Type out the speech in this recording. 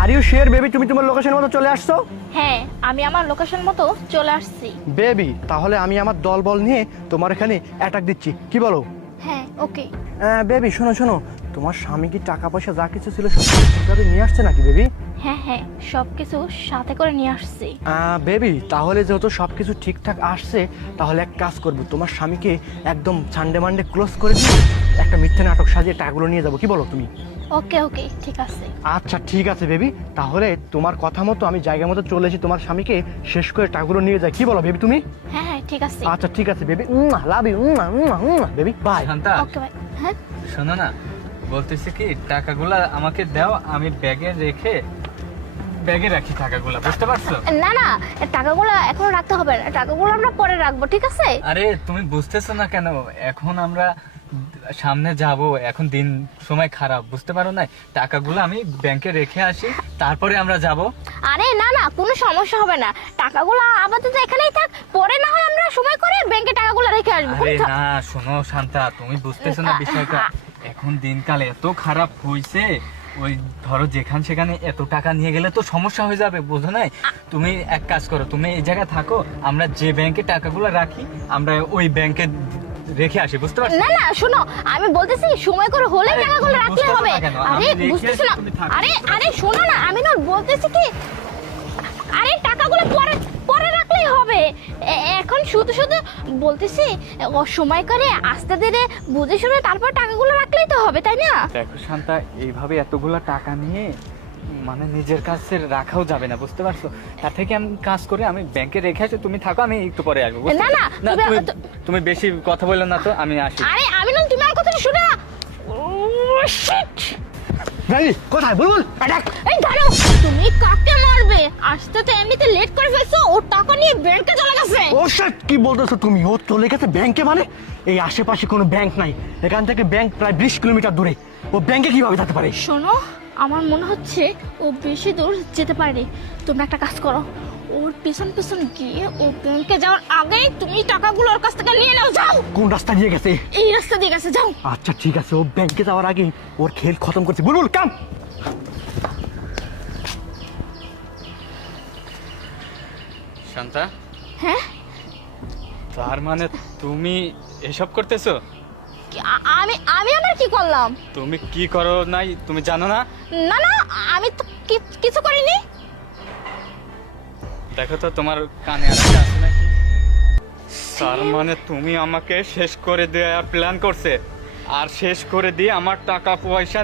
Are you sure baby তুমি তোমার location মতো চলে আসছো? হ্যাঁ, আমি আমার লোকেশন মতো চলে আসছি। বেবি তাহলে আমি আমার দলবল নিয়ে তোমার এখানে অ্যাটাক দিচ্ছি, কি বলো? হ্যাঁ, ওকে। বেবি শোনো শোনো, তোমার স্বামী কি টাকা পয়সা যা কিছু ছিল সব ঠিকভাবে নিয়ে আসছে নাকি বেবি? হ্যাঁ হ্যাঁ, সবকিছু সাথে করে নিয়ে আসছি। বেবি তাহলে যেহেতু সব কিছু ঠিকঠাক আসছে, তাহলে এক কাজ করবো, তোমার স্বামীকে একদম সানডে মানডে ক্লোজ করে দিয়ে একটা মিথ্যে নাটক সাজিয়ে টাকাগুলো নিয়ে যাবো, কি বলো তুমি? ওকে ওকে, ঠিক আছে। আচ্ছা ঠিক আছে বেবি, তাহলে তোমার কথা মতো আমি জায়গা মতো চলে এসেছি, তোমার স্বামীকে শেষ করে টাকাগুলো নিয়ে যাই, কি বলো বেবি তুমি? হ্যাঁ হ্যাঁ, ঠিক আছে। আচ্ছা ঠিক আছে baby, love you baby, bye. Shanta, okay ভাই। হ্যাঁ, শোনো না, বলতেছি কি টাকাগুলা আমাকে দাও, আমি ব্যাগে রাখি টাকাগুলা, বুঝতে পারছো? না না, টাকাগুলো এখন রাখতে হবে না, টাকাগুলো আমরা পরে রাখবো, ঠিক আছে? আরে তুমি বুঝতেছো না কেন? এখন আমরা সামনে যাব, এখন দিন সময় খারাপ, বুঝতে পারো না? টাকাগুলো আমি ব্যাংকে রেখে আসি, তারপরে আমরা যাব। আরে না না, কোনো সমস্যা হবে না, টাকাগুলো আপাতত এখানেই থাক, পরে না হয় আমরা সময় করে ব্যাংকে টাকাগুলো রেখে আসবো। আরে না, শোনো শান্তা, তুমি বুঝতেছো না বিষয়টা। এখন দিনকাল এত খারাপ হইছে, ওই ধরো যেখান সেখানে এত টাকা নিয়ে গেলে তো সমস্যা হয়ে যাবে, বুঝো না? তুমি এক কাজ করো, তুমি এই জায়গায় থাকো, আমরা যে ব্যাংকে টাকাগুলো রাখি আমরা ওই ব্যাংকে রেখে আসি, বুঝতে পারছো? না না, শোনো, আমি বলতেছি সময় করে হলে আরে, টাকাগুলো তুমি রাখলে বুঝতেছো হবে। না কেন? আরে আমি রেখে বুঝতেছ আসি, না? তুমি থাকো। আরে আরে শোনো না, আমি না বলতেছি কি, আরে টাকাগুলো পরে পরে রাখলেই হবে। এখন শুধু শুধু বলতেছি সময় করে আস্তে ধীরে বুঝে শুনে তারপর টাকাগুলো রাখলেই তো হবে, তাই না? দেখো শান্তা, এইভাবে এতগুলা টাকা নিয়ে মানে নিজের কাছে রাখাও যাবে না, বুঝতে পারছো? তার থেকে আমি কাজ করে আমি ব্যাংকে রেখে আসি, তুমি থাকো, আমি একটু পরে আসবো, বুঝতে না, না, পারছো? না, তুমি- তুমি বেশি কথা বললে না তো, আমি আসি। আরে আমি না, তুমি আমার কথাটা শুনে না। শিট! বেবি কোথায় বুলবুল? অ্যাটাক! এই দাঁড়াও, তুমি কাকে মারবে? আসতে তো এমনিতে লেট করে ফেলছো, ওর টাকা নিয়ে ব্যাংকে চলে গেছে। ও শিট, কি বলতেছো তুমি? ও চলে গেছে ব্যাংকে? মানে এই আশেপাশে কোনো ব্যাংক নাই, এখান থেকে ব্যাংক প্রায় 20 কিলোমিটার দূরে, ও ব্যাংকে কিভাবে যেতে পারে? শোনো, আমার মনে হচ্ছে ও বেশি দূর যেতে পারে। তোমরা একটা কাজ করো, ওর পিছন পিছন গিয়ে ও ব্যাংকে যাওয়ার আগেই তুমি টাকাগুলো ওর কাছ থেকে নিয়ে নাও, যাও। কোন রাস্তা দিয়ে গেছে? এই রাস্তা দিয়ে গেছে, যাও। আচ্ছা ঠিক আছে, ও ব্যাংকে যাওয়ার আগে ওর খেল খতম করছে। বুলবুল কাম। শান্তা, হ্যাঁ, তার মানে তুমি এসব করতেছো? আমি আমি আবার কি করলাম? তুমি কি করো নাই তুমি জানো না? না না, আমি তো কিছু করিনি। দেখো তো তোমার কানে আর একটা আছে নাকি? তার মানে তুমি আমাকে শেষ করে দেওয়ার প্ল্যান করছে, আর শেষ করে দিয়ে আমার টাকা পয়সা